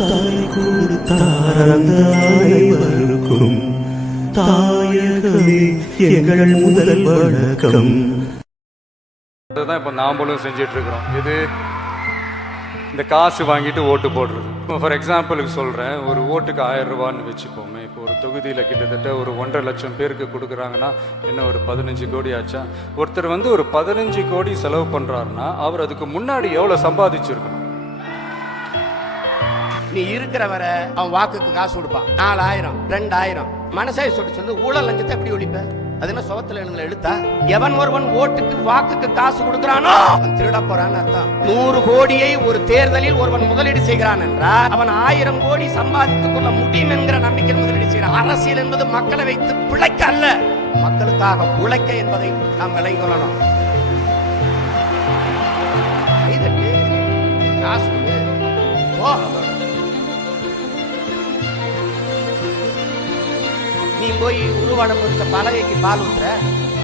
தாய் கொடுத்தார் அந்த அனைவருக்கும் தாயகமே எங்கள் முதல் வணக்கம். அதுதான் இப்போ நாம்பளும் செஞ்சுட்டு இருக்கிறோம் இது இந்த காசு வாங்கிட்டு ஓட்டு போடுறது. இப்போ ஃபார் எக்ஸாம்பிளுக்கு சொல்கிறேன் ஒரு ஓட்டுக்கு ஆயிரம் ரூபான்னு வச்சுப்போமே இப்போ ஒரு தொகுதியில் கிட்டத்தட்ட ஒரு ஒன்றரை லட்சம் பேருக்கு கொடுக்குறாங்கன்னா என்ன ஒரு பதினஞ்சு கோடி ஆச்சா? ஒருத்தர் வந்து ஒரு பதினஞ்சு கோடி செலவு பண்ணுறாருன்னா அவர் அதுக்கு முன்னாடி எவ்வளோ சம்பாதிச்சிருக்கணும்? நீ இருக்கிற வர அவன் வாக்குக்கு காசு கொடுப்பான். நாலாயிரம் ரெண்டாயிரம். மனசாய் சொல்லி சொல்லு ஊழல் லஞ்சத்தை எப்படி ஒழிப்ப? அது என்ன சுகத்துல எழுங்களை எடுத்தா? எவன் ஒருவன் ஓட்டுக்கு வாக்குக்கு காசு கொடுக்கிறானோ அவன் திருட போறான்னு அர்த்தம். நூறு கோடியை ஒரு தேர்தலில் ஒருவன் முதலீடு செய்கிறான் என்றால் அவன் ஆயிரம் கோடி சம்பாதித்துக் கொள்ள முடியும் என்கிற நம்பிக்கை முதலீடு செய்கிறான். அரசியல் என்பது மக்களை வைத்து பிழைக்க அல்ல மக்களுக்காக உழைக்க என்பதை நாம் விளங்கிக் கொள்ளணும். காசு கொடு. போ நீ போய் உருவாடம் குறித்த பலகைக்கு பால் ஊத்துற.